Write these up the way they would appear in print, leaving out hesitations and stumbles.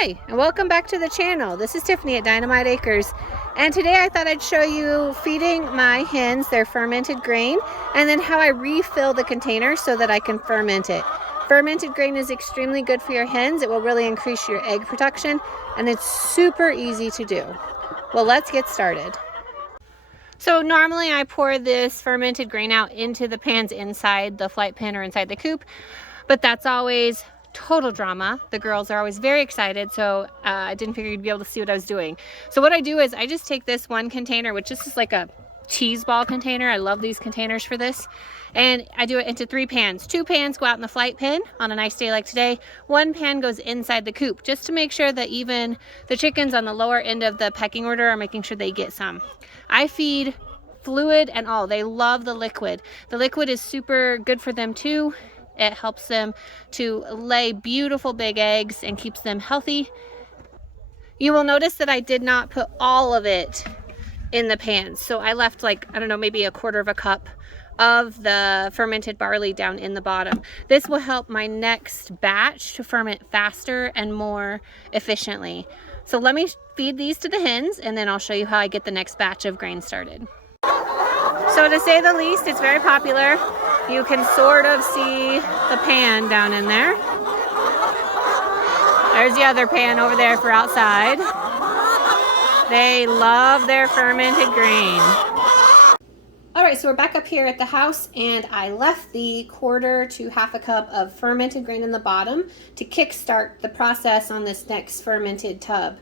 Hi, and welcome back to the channel. This is Tiffany at Dynamite-Acres, and today I thought I'd show you feeding my hens their fermented grain and then how I refill the container so that I can ferment it. Fermented grain is extremely good for your hens. It will really increase your egg production, and it's super easy to do. Well, let's get started. So normally I pour this fermented grain out into the pans inside the flight pen or inside the coop, but that's always total drama. The girls are always very excited, so I didn't figure you'd be able to see what I was doing. So what I do is I just take this one container, which is just like a cheese ball container. I love these containers for this. And I do it into 3 pans. 2 pans go out in the flight pen on a nice day like today. 1 pan goes inside the coop, just to make sure that even the chickens on the lower end of the pecking order are making sure they get some. I feed fluid and all. They love the liquid. The liquid is super good for them too. It helps them to lay beautiful big eggs and keeps them healthy. You will notice that I did not put all of it in the pans. So I left, like, I don't know, maybe a 1/4 cup of the fermented barley down in the bottom. This will help my next batch to ferment faster and more efficiently. So let me feed these to the hens, and then I'll show you how I get the next batch of grain started. So to say the least, it's very popular. You can sort of see the pan down in there. There's the other pan over there for outside. They love their fermented grain. All right, so we're back up here at the house, and I left the 1/4 to 1/2 cup of fermented grain in the bottom to kickstart the process on this next fermented tub.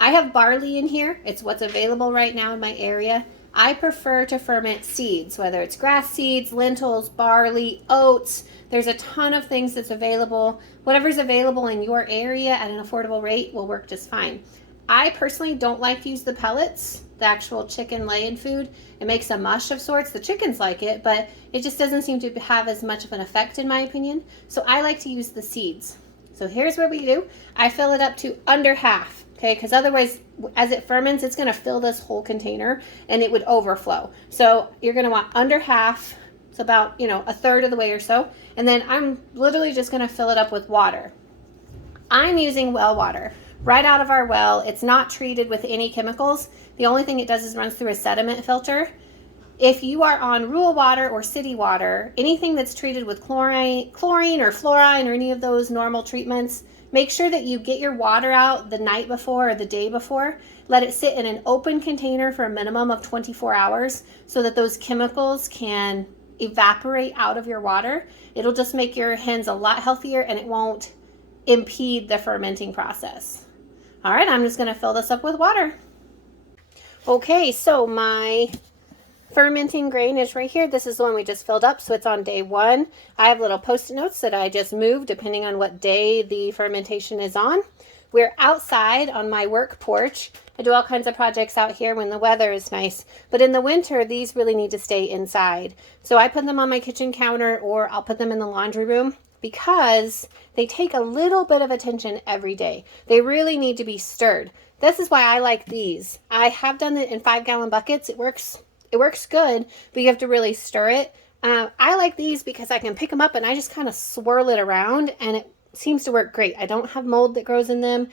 I have barley in here. It's what's available right now in my area. I prefer to ferment seeds, whether it's grass seeds, lentils, barley, oats. There's a ton of things that's available. Whatever's available in your area at an affordable rate will work just fine. I personally don't like to use the pellets, the actual chicken laying food. It makes a mush of sorts. The chickens like it, but it just doesn't seem to have as much of an effect in my opinion. So I like to use the seeds. So here's what we do. I fill it up to under half. Okay, because otherwise, as it ferments, it's going to fill this whole container and it would overflow. So you're going to want under half. It's about, 1/3 of the way or so. And then I'm literally just going to fill it up with water. I'm using well water right out of our well. It's not treated with any chemicals. The only thing it does is runs through a sediment filter. If you are on rural water or city water, anything that's treated with chlorine or fluorine or any of those normal treatments, make sure that you get your water out the night before or the day before. Let it sit in an open container for a minimum of 24 hours so that those chemicals can evaporate out of your water. It'll just make your hens a lot healthier and it won't impede the fermenting process. All right, I'm just going to fill this up with water. Okay, so my fermenting grain is right here. This is the one we just filled up, so it's on day 1. I have little post-it notes that I just moved depending on what day the fermentation is on. We're outside on my work porch. I do all kinds of projects out here when the weather is nice, but in the winter these really need to stay inside. So I put them on my kitchen counter, or I'll put them in the laundry room because they take a little bit of attention every day. They really need to be stirred. This is why I like these. I have done it in 5-gallon buckets. It works good, but you have to really stir it. I like these because I can pick them up and I just kind of swirl it around and it seems to work great. I don't have mold that grows in them.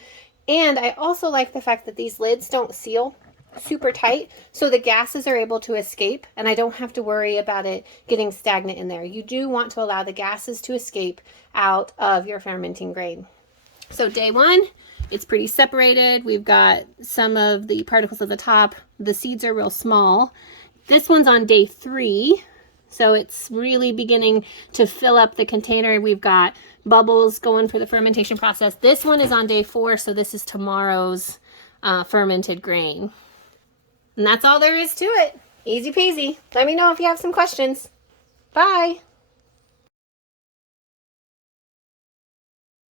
And I also like the fact that these lids don't seal super tight, so the gases are able to escape and I don't have to worry about it getting stagnant in there. You do want to allow the gases to escape out of your fermenting grain. So day 1, it's pretty separated. We've got some of the particles at the top. The seeds are real small. This one's on day 3, so it's really beginning to fill up the container. We've got bubbles going for the fermentation process. This one is on day 4, so this is tomorrow's fermented grain. And that's all there is to it. Easy peasy. Let me know if you have some questions. Bye.